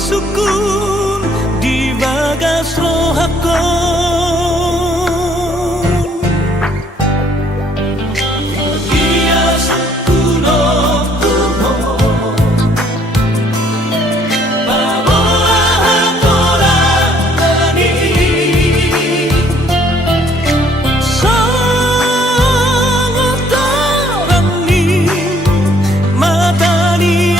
sukun di bagas rohakon dia sukun tuho bawa hakorani sangat terani matani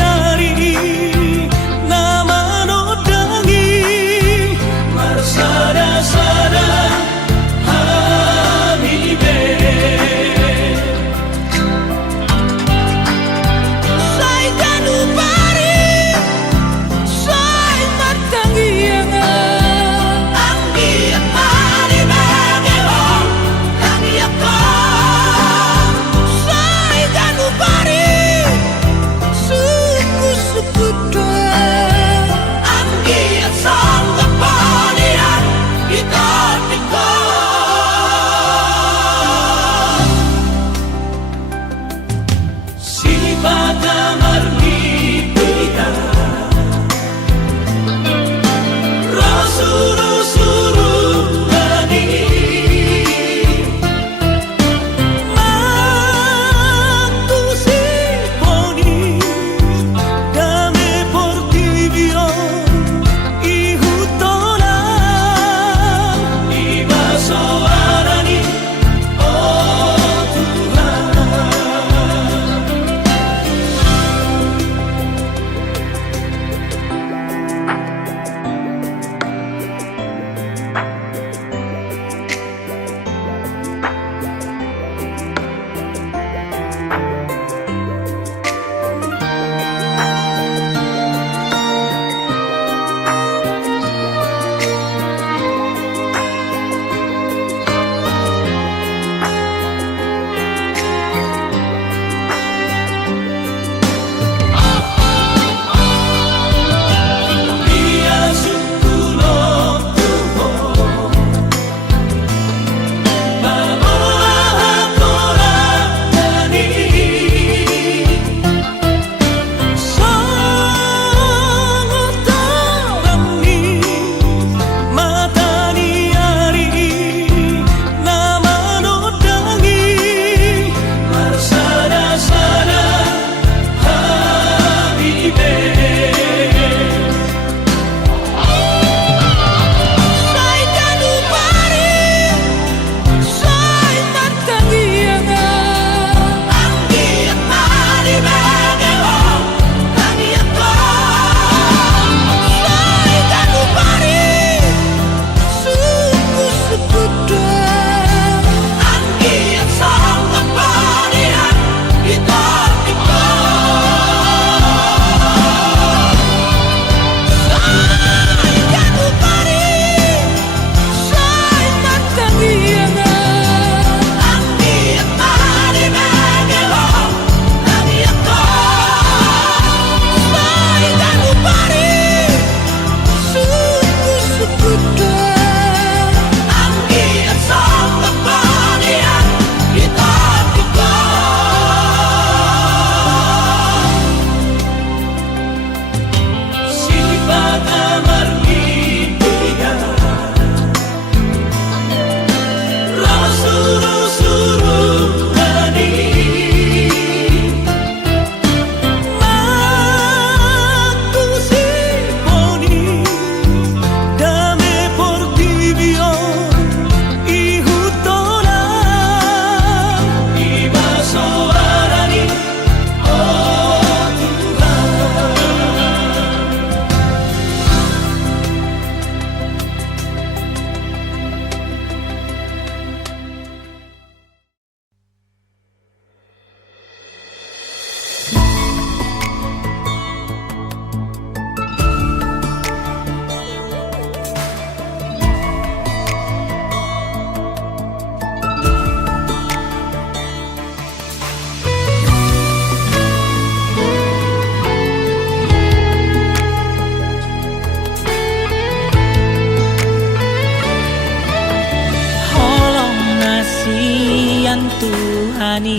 Tuhani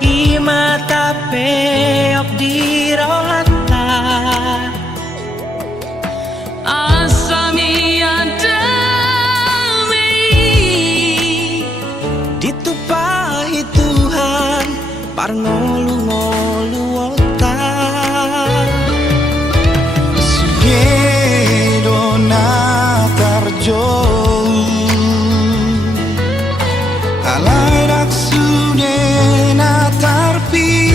Ima tape dirohata Asamian damai ditumpahi Tuhan parngolu-ngolu otak Siedona tarjo alai raksudena tarpilih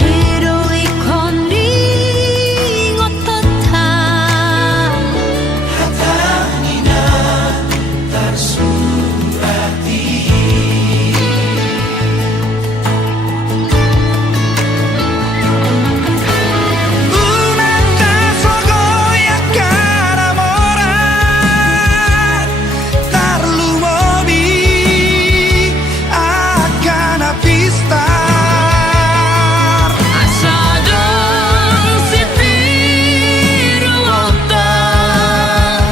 Hiroi kondi ngototan hatanina tersurati Unata sogoya karamora tarlumobi akan apistar Asadong sitiru otak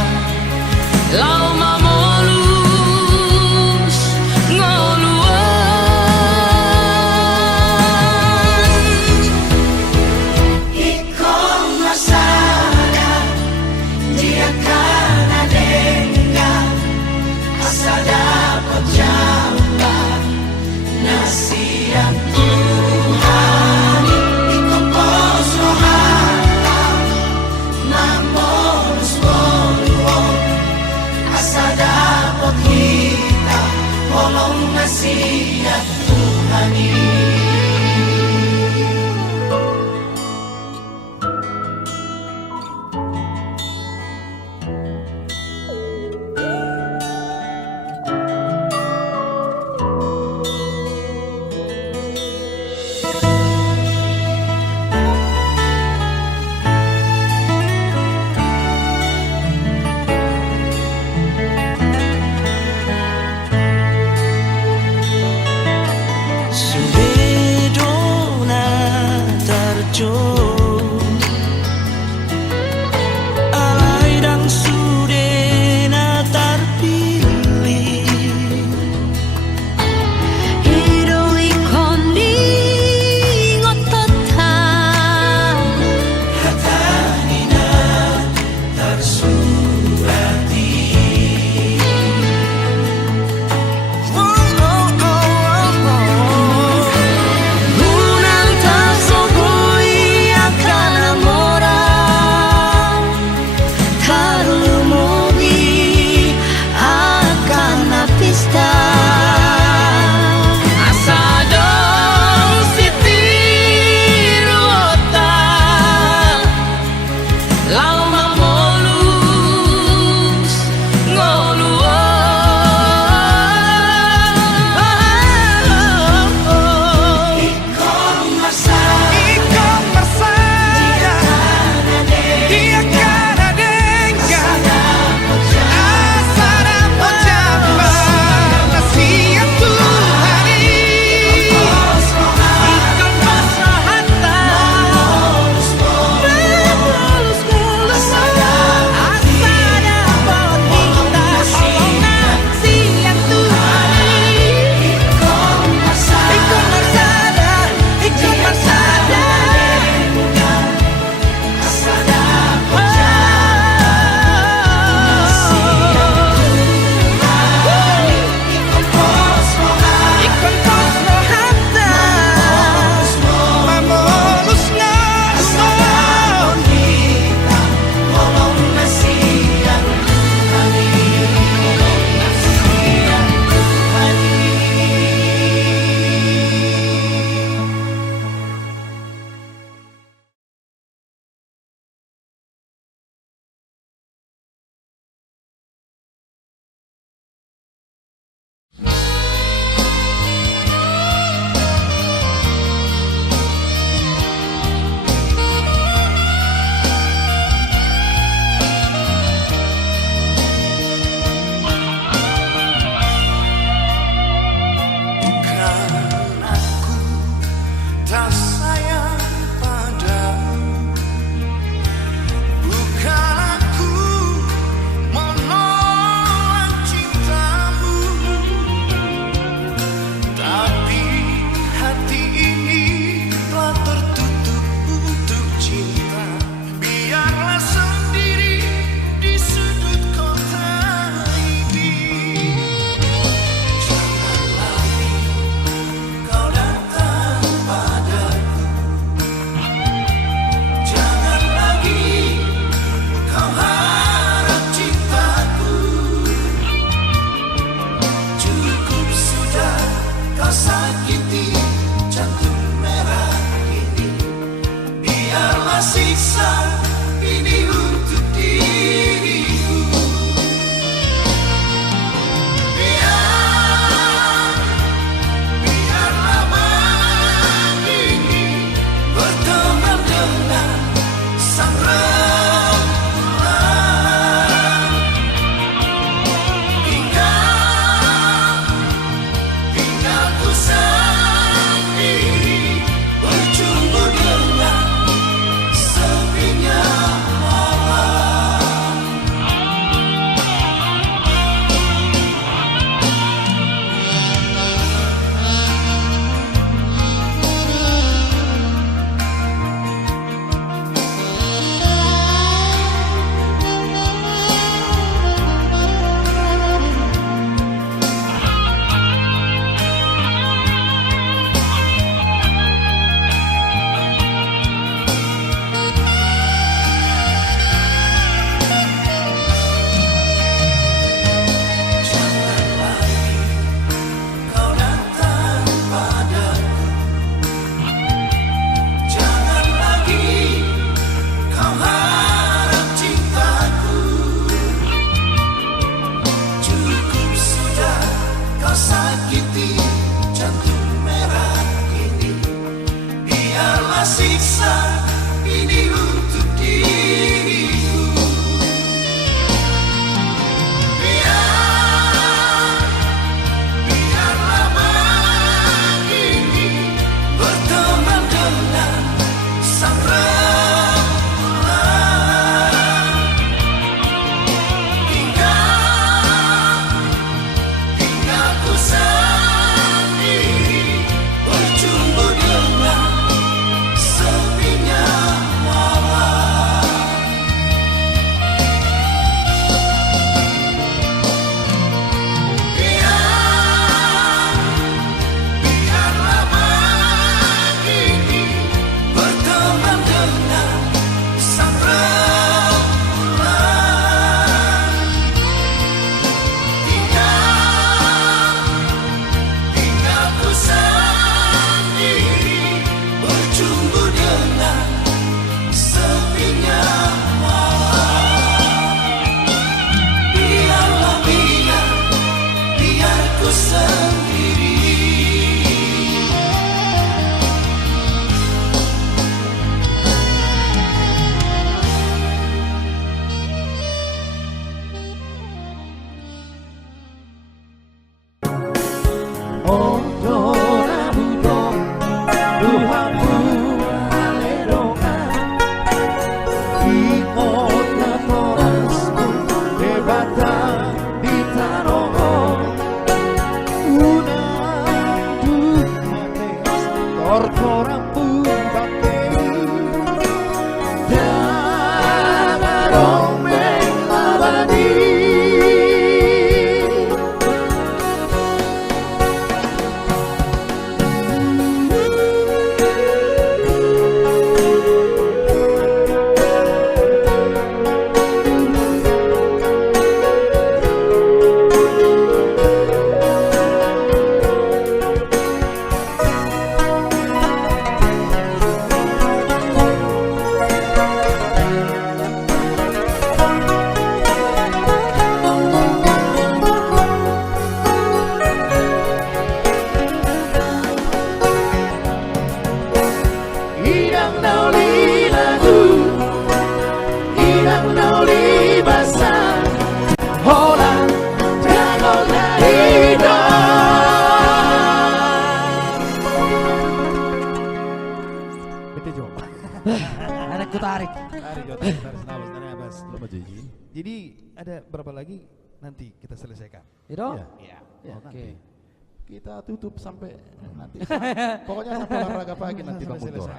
Lau mamolus ngoluan Ikon masada dia kana dengan asa dapat jambak nasihat Tuhan ikon poso harap namonus ngoluon asa dapat kita tolong nasihat Tuhan ini Suwedona tarjo alai dang sudena tarpilih Hiroi kondi ngototan hatanina tersurati Unang tasogoi kau sakiti jantung merah ini. Biarlah siksa ini untuk diriku. Biarlah malam ini berteman dengan sang rembulan. Tinggal ku sendiri berjumpa dengan sepinya malam. Jangan lagi kau datang padaku. Jangan lagi kau harap cintaku. Cukup sudah kau sakiti jantung merah ini. Biarlah siksa ini untuk diriku. Biarlah malam ini berteman dengan sang rembulan. Tinggal ku sendiri berjumpa dengan sepinya malam. Biarlah malam ini berteman dengan sang rembulan. Tinggal ku sendiri berjumpa dengan sepinya malam. Biar ku sendiri. Anak ku tarik. Jadi ada berapa lagi nanti kita selesaikan. Itu? Iya. Ya, oke. Kita tutup sampai nanti. Pokoknya sampai olahraga pagi nanti Bang Buntor.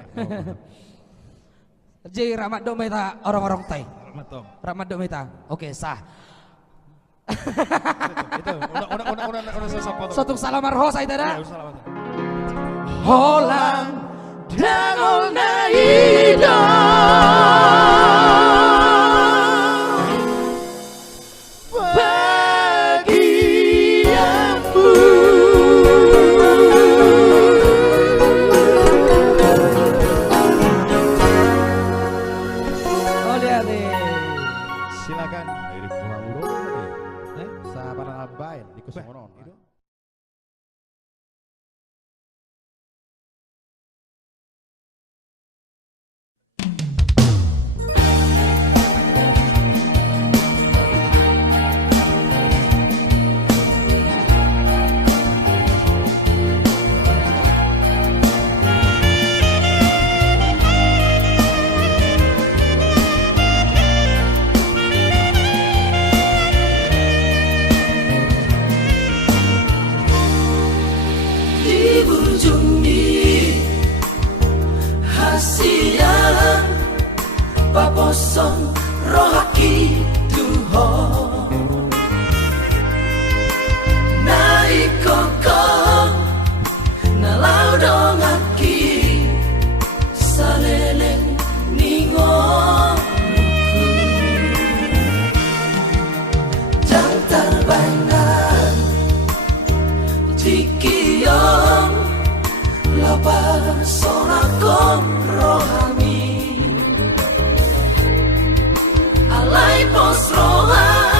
Jadi Rahmat Dometa orang-orang Thai. Rahmat Rahmat Dometa. Oke, sah. Itu udah selesai foto. Satu salam marho saya tada. Ya, salam. Holang dangol na ida. Bagi aku junjungi hasian paposon rohaki duho naik kokong nalau dongaki saleleng ningonuku jam terbang Tikiyong lapas sonakom rohani alai pos rohani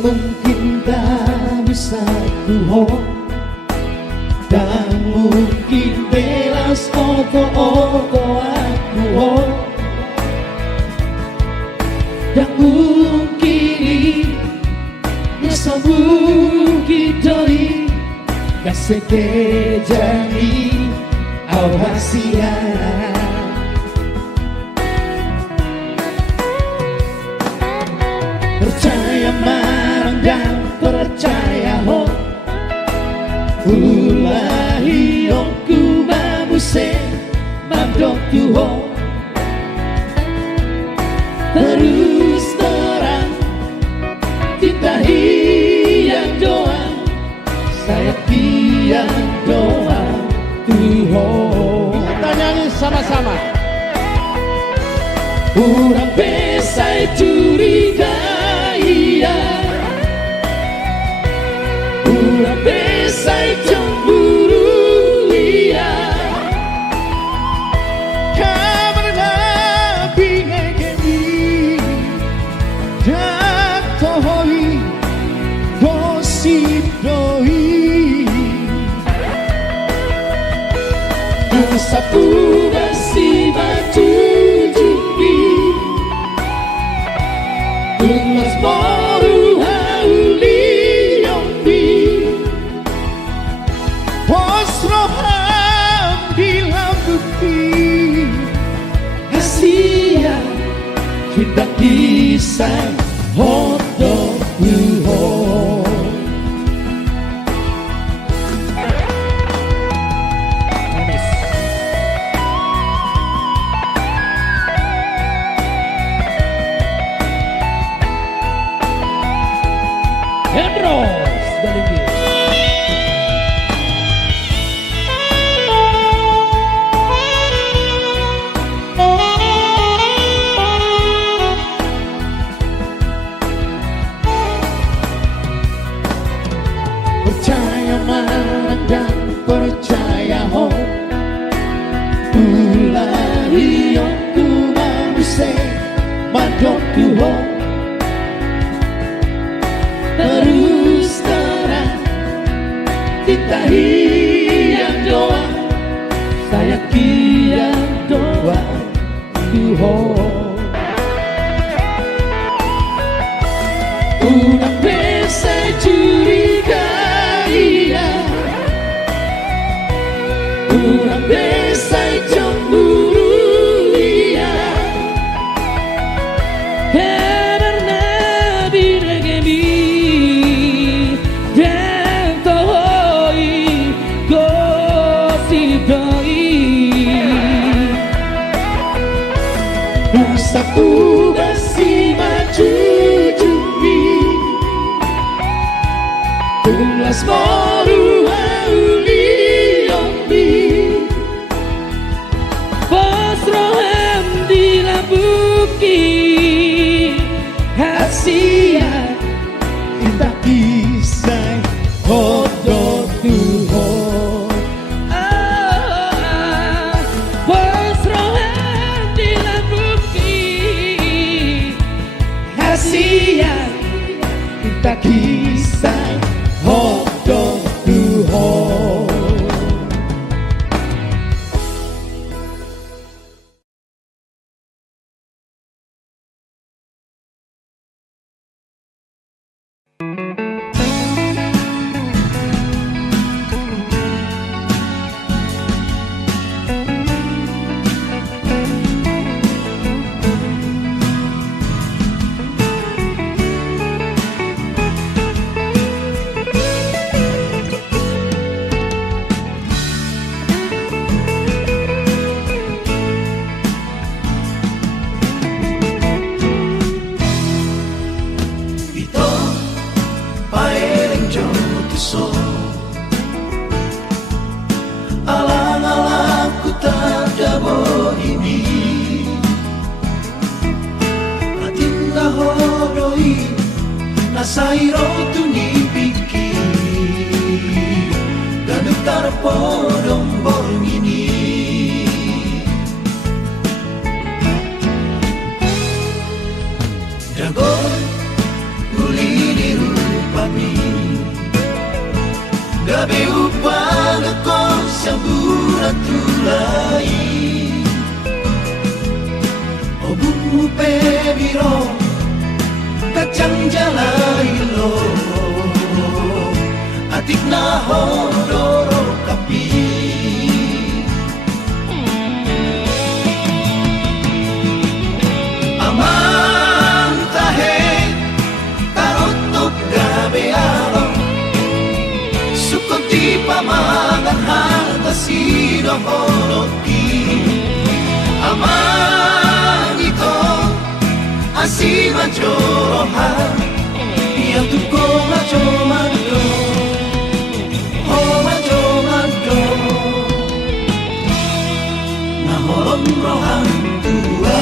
mungkin tak bisa ku dan mungkin belas oto-oto aku dan mungkin bisa mungkin dari kasih kejadi awasiya percaya marang dan percaya ho ulahi ku mabuse mabdok tuho terus terang kita hiang doa saya hiang doa tuho Kita nyanyi sama-sama. Urang pesai curiga iya Urang pesai cemburu iya Karena bingegeni jatuhi gosip doi Sapu basi batu jumbi Tumas moru hauli yombi Wasroham bilang bukti Asia kita kisah hodok luhur Hendros Dalinggi. Percaya marang dan percaya ho Ulahi ku mabuse madok tuho terus terang kita hiang doa saya kian doa tuho Unang pesai curiga iya Unang pesai cemburu iya karena binegemi dan tohoi gosip doi Sapu basi maju jumbi Tulas moru hauli yombi Pasrohem dilabuki Hasia kita kisah hodok tuho Pasrohem dilabuki Hasia kita kisah hodok tuho Ito paering jotiso alang-alang ku tadabo ini Ratinda hodoi nasairo tuni biki Ganutar podong borong ini Dragon uli di gabi upang ako sa burat tulay o bumupe biro kacang jalay lo atik na hodoro kapi amang tahe tarotok gabi araw sukunti pamangan hata sino horoki amang ito asi majorohan yang tuko majomando oh majomando na holong rohan tua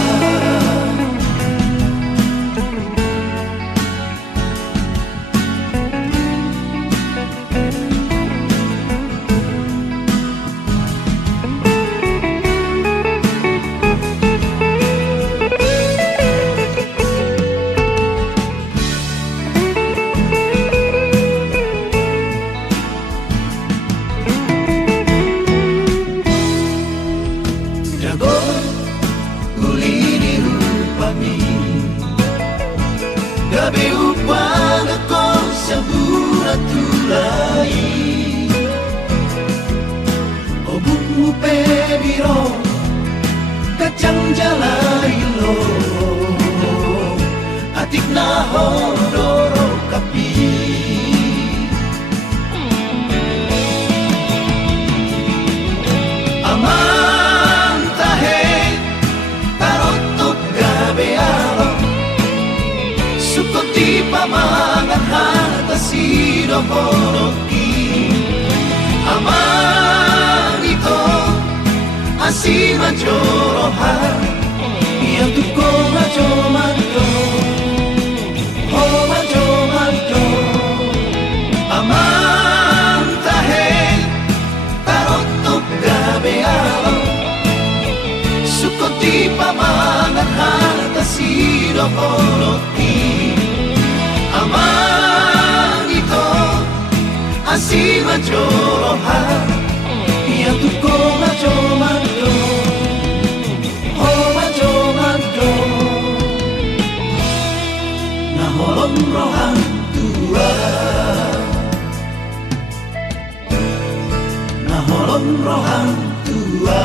gabi upang ako sa burat tulay o bumupe biro kacang jalay lo atik na hodoro kapi amang tahe tarotok gabi araw sukunti pamangan hata sino horoki amang ito asi majorohan yang tuko majomando oh majomando amang tahe tarotok gabi araw sukunti pamangan hata sino horoki amang ito asi majorohan yang tuko majomando oh majomando na holong rohan tua na holong rohan tua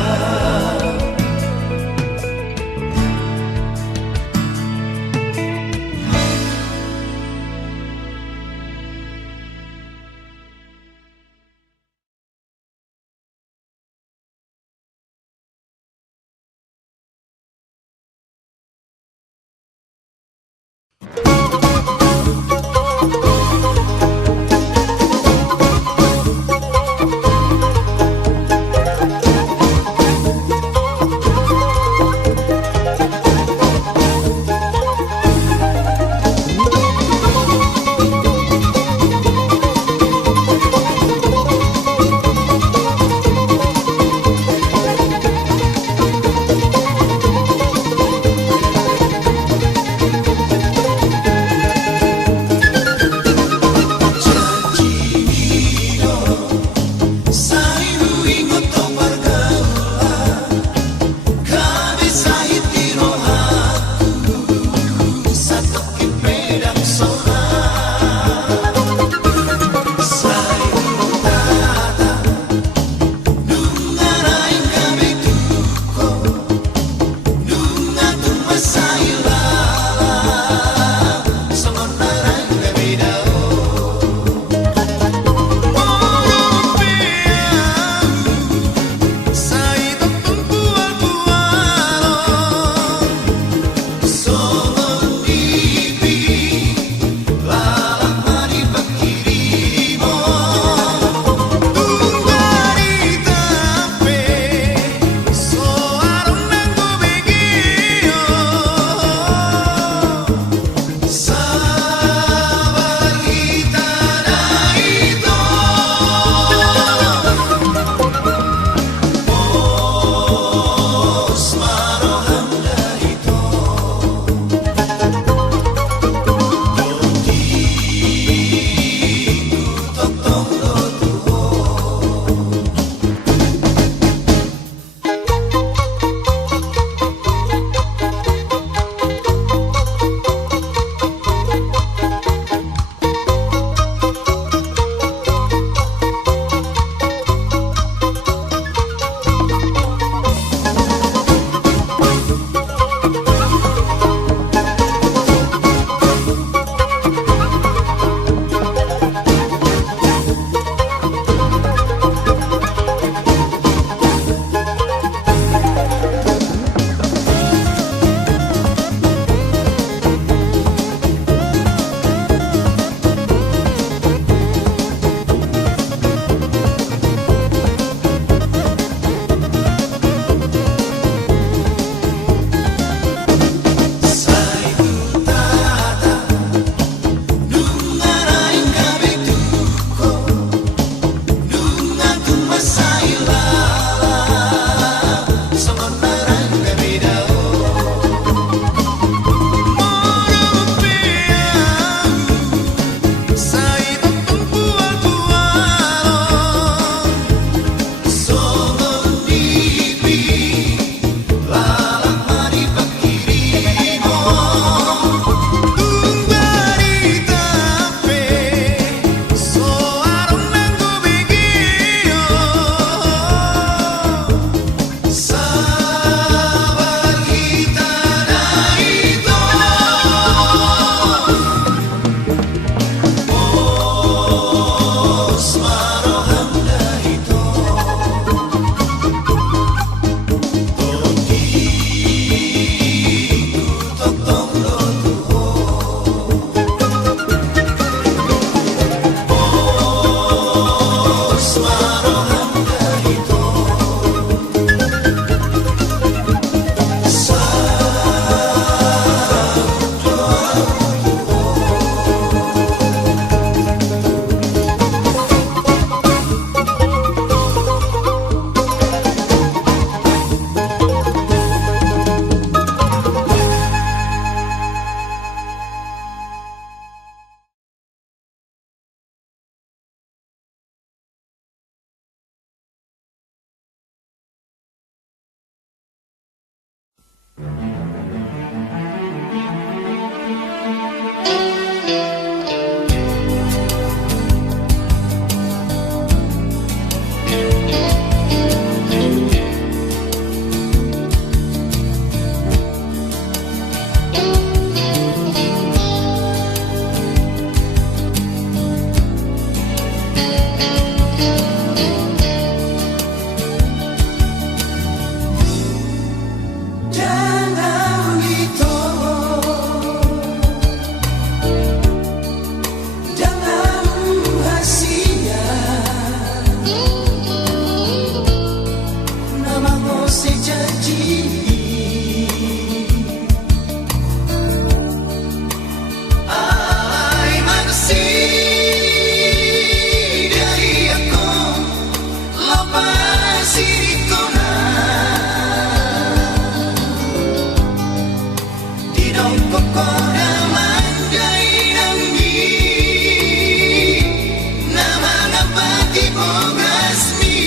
resmi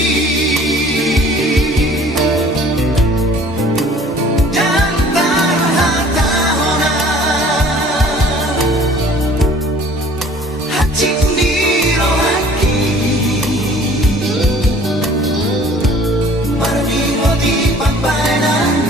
dan tarhatahona hati dirohaki marmiro di pampainan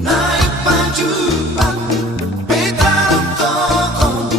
Naik baju, peta toko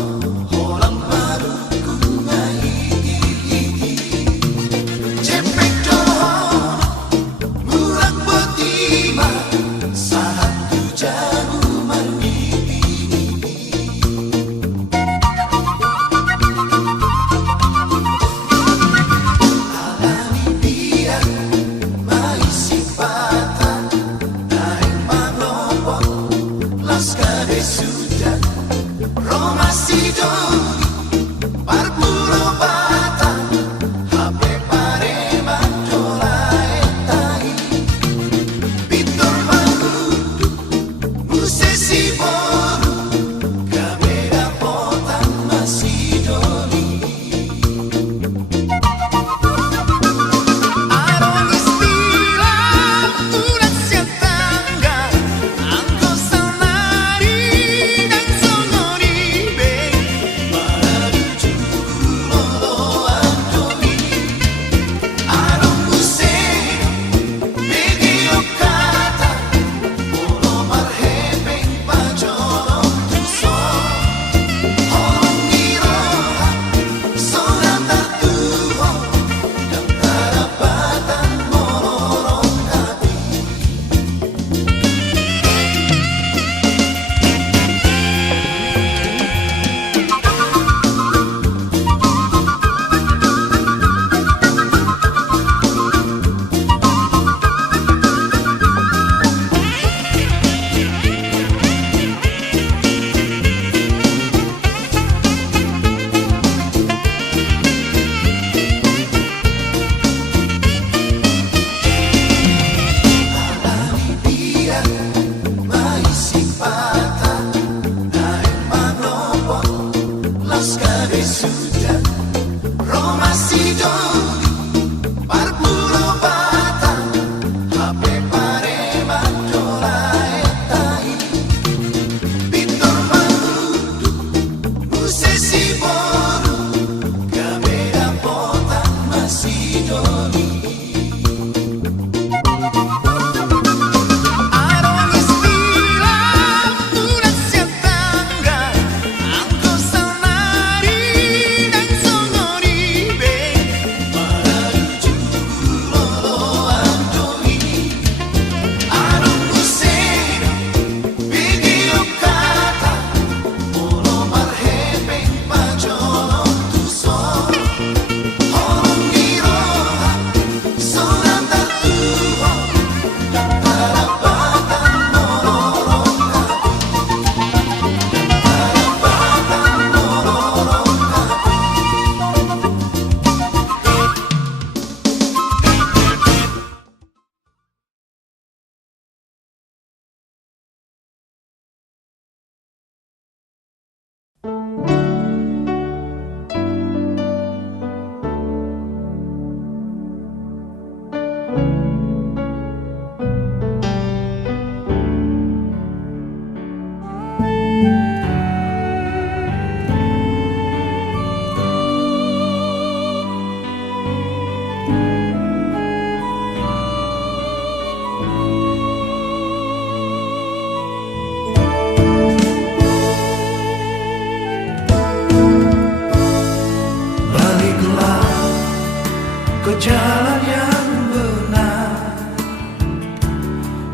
jalan yang benar.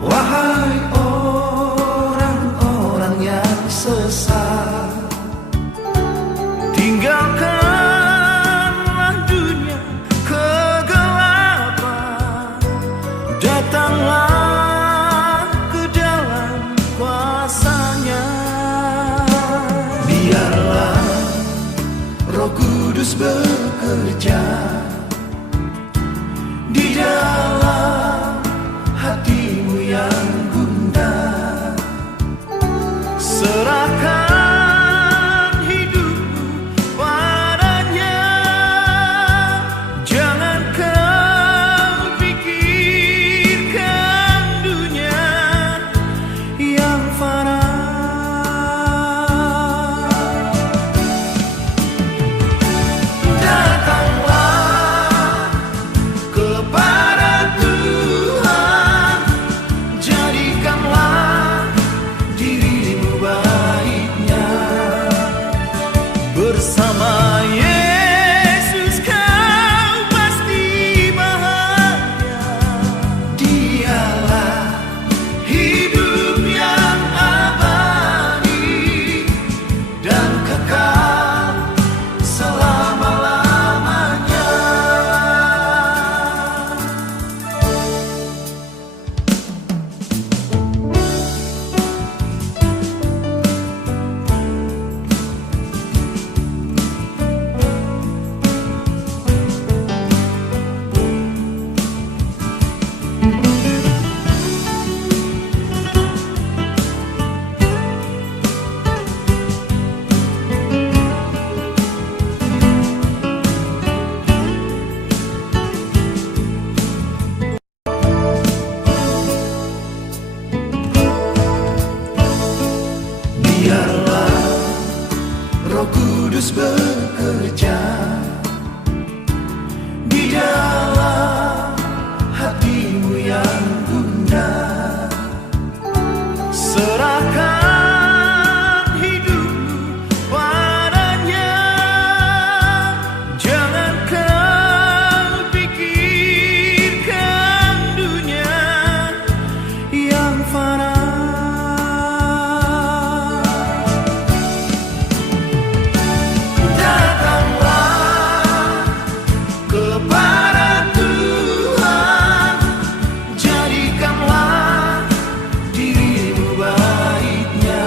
Wahai orang-orang yang sesat, tinggalkanlah dunia kegelapan, datanglah ke dalam kuasa-Nya. Biarlah Roh Kudus bekerja di dalam hatimu yang gundah. Serahkan hidupmu padanya, jangan kau pikirkan dunia yang fana. Datanglah Kudus bekerja di dalam hatimu yang gundah. Serahkan hidupmu padanya, jangan kau pikirkan dunia yang fana. Datanglah kepada Tuhan, jadikanlah dirimu baiknya.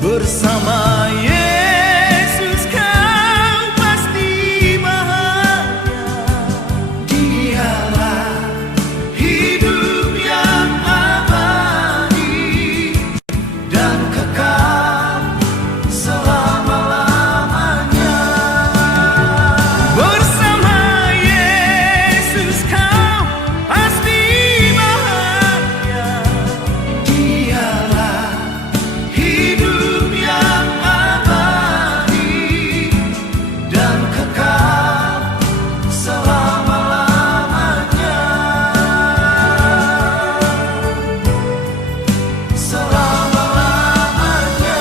Bersama Yesus kau pasti bahagia. Dialah hidup yang abadi dan kekal selama-lamanya. Bersama Yesus kau pasti bahagia. Dialah hidup yang abadi dan kekal selama-lamanya. Selama-lamanya.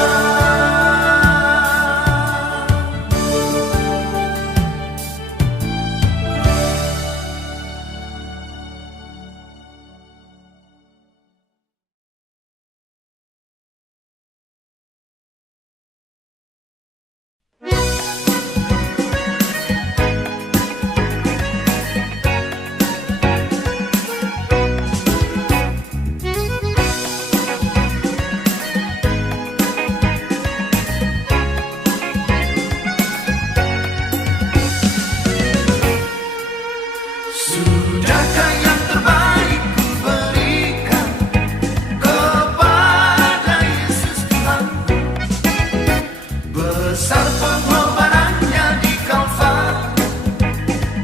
Sudahkah yang terbaik ku berikan kepada Yesus Tuhan? Besar pengorbanannya di Kalvari,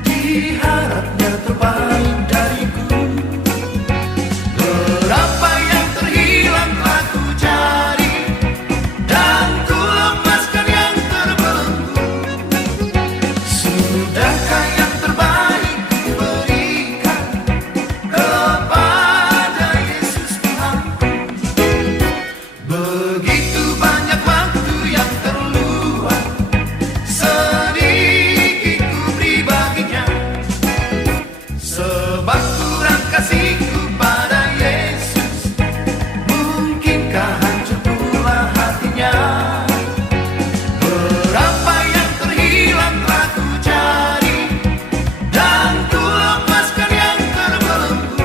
diharapnya terbaik dariku. Berapa yang terhilang telah ku cari, dan ku lepaskan yang terbelenggu. Sudahkah yang terbaik ku berikan kepada Yesus Tuhan? Begitu banyak waktu yang terluang, sedikit ku beri baginya. Sebab kurang kasihku pada Yesus, mungkinkah hancur pula hatinya? Berapa yang terhilang telah ku cari, dan ku lepaskan yang terbelenggu.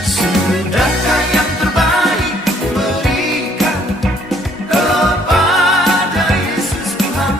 Sudahkah yang terbaik ku berikan kepada Yesus Tuhan?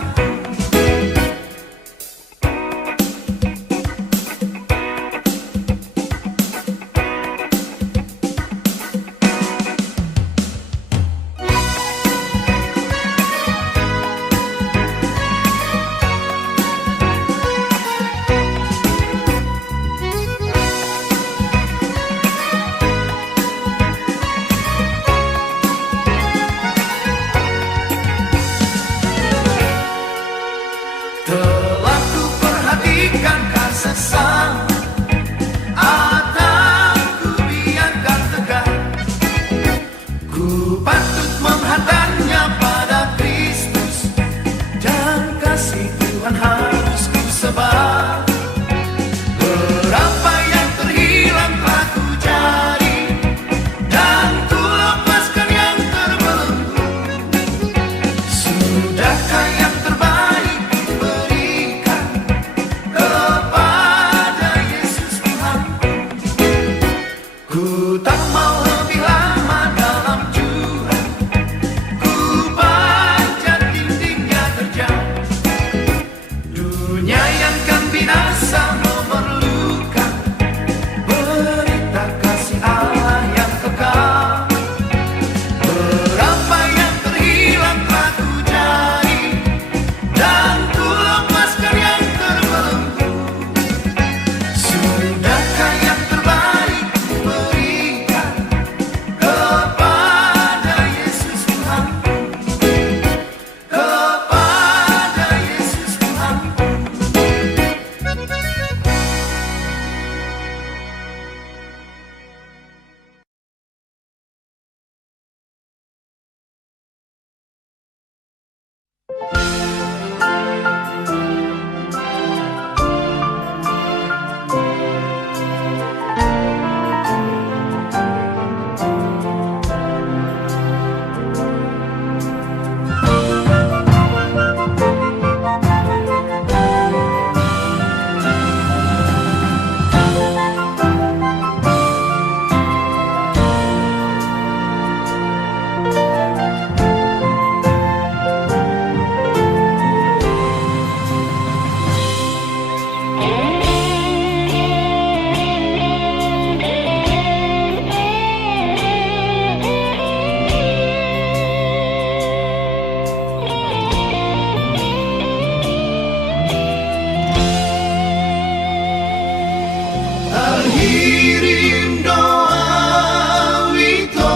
Alhirim doa wito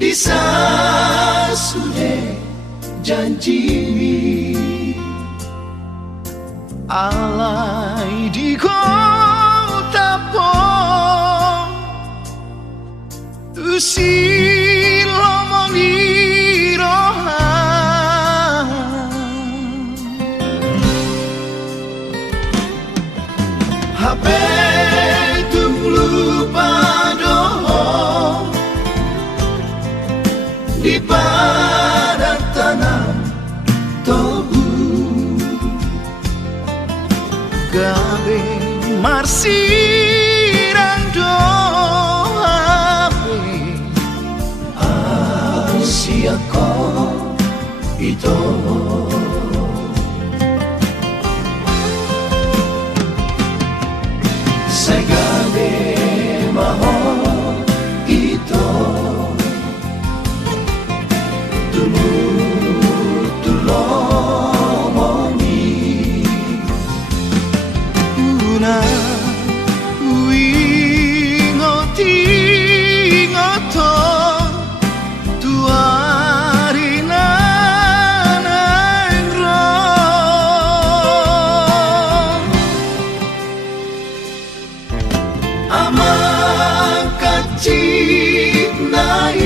disasude janji alai di kota pon usi lomoni rohan Habe tum lupa doho di badan tanah tobu gabe marsirang doa asiako itu segale maho ito dulu tulomoni una uingoti ngoto tuarina nangro Amakacit nai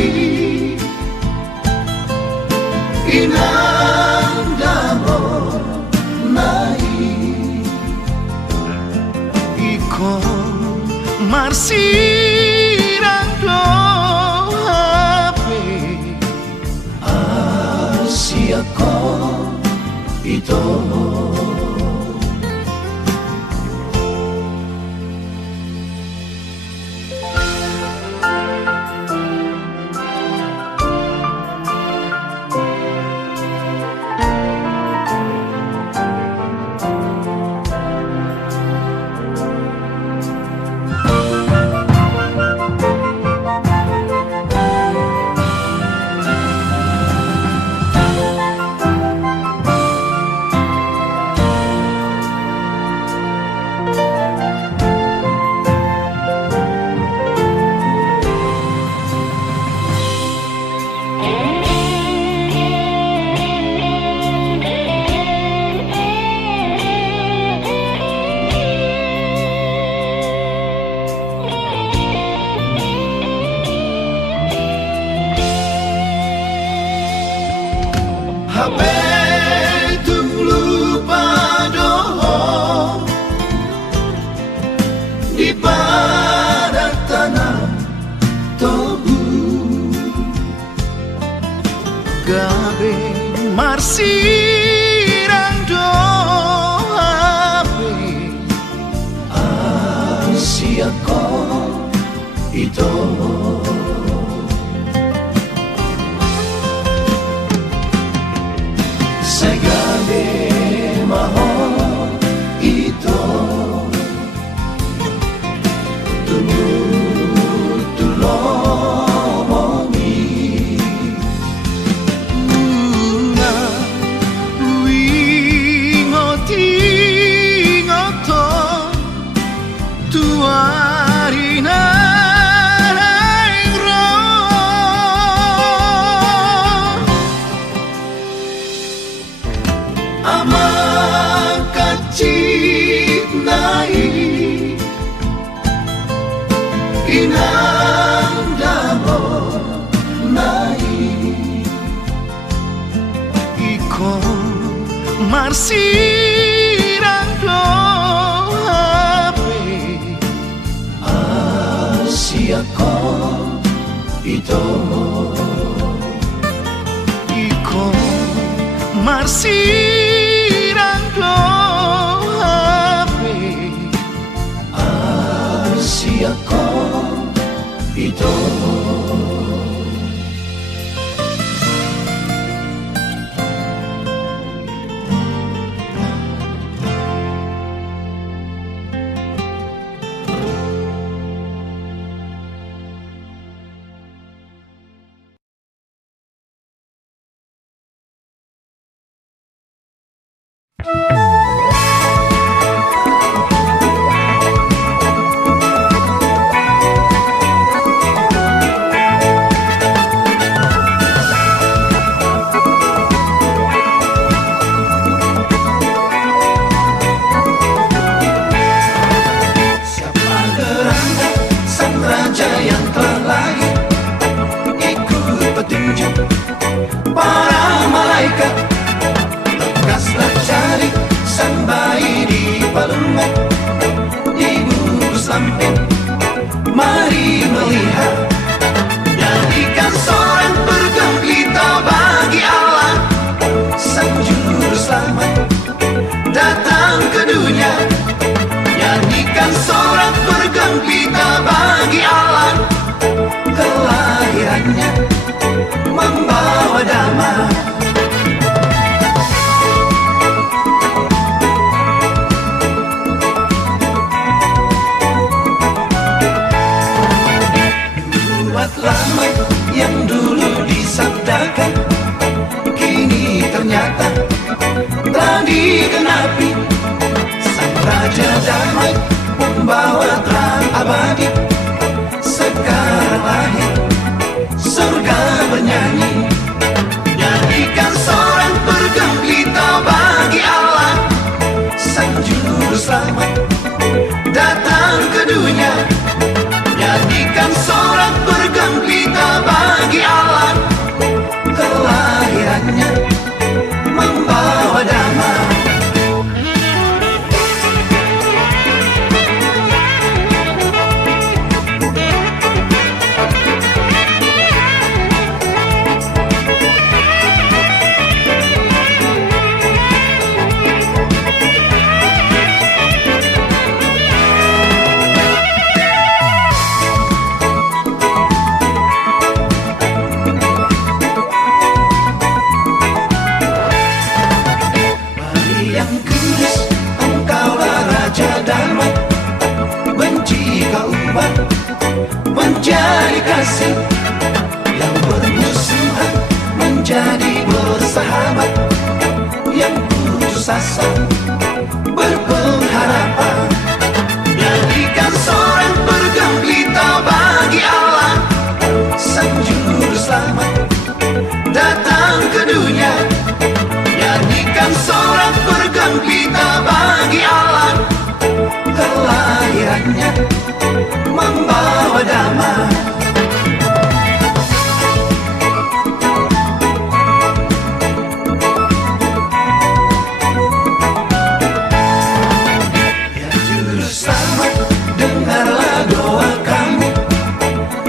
inang damo nai iko marsirang doape asiako itu Habe tum lupa doho di badan tanah tobu gabe marsirang doa asiako itu segale maho itu dulu tulomoni una uingoti ngoto tuarina Marsirang doape Asia ito Iko Marsirang doape Asia ito Mari melihat, jadikan seorang bergembira bagi Allah. Sang Juru Selamat datang ke dunia, jadikan seorang bergembira bagi Allah. Kelahirannya membawa damai. Lama yang dulu disabdakan kini ternyata telah digenapi. Sang Raja Damai membawa terang abadi, sekarang lahir surga bernyanyi. Jadikan seorang bergembira bagi Allah. Sang Juru Selamat datang ke dunia, jadikan seorang bergembira bagi Allah. Kelahirannya membawa damai. Menjadi kasih yang bermusuhan, menjadi bersahabat yang putus asa berpengharapan. Jadikan seorang bergembira bagi Allah. Sang Juru Selamat datang ke dunia, jadikan seorang bergembira bagi Allah. Kelahirannya membawa damai. Ya Juru Selamat, dengarlah doa kami,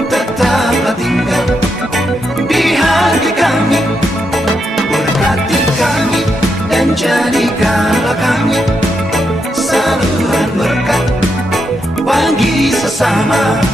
tetaplah tinggal di hati kami. Berkati kami dan jadikanlah kami saluran berkat bagi sesama.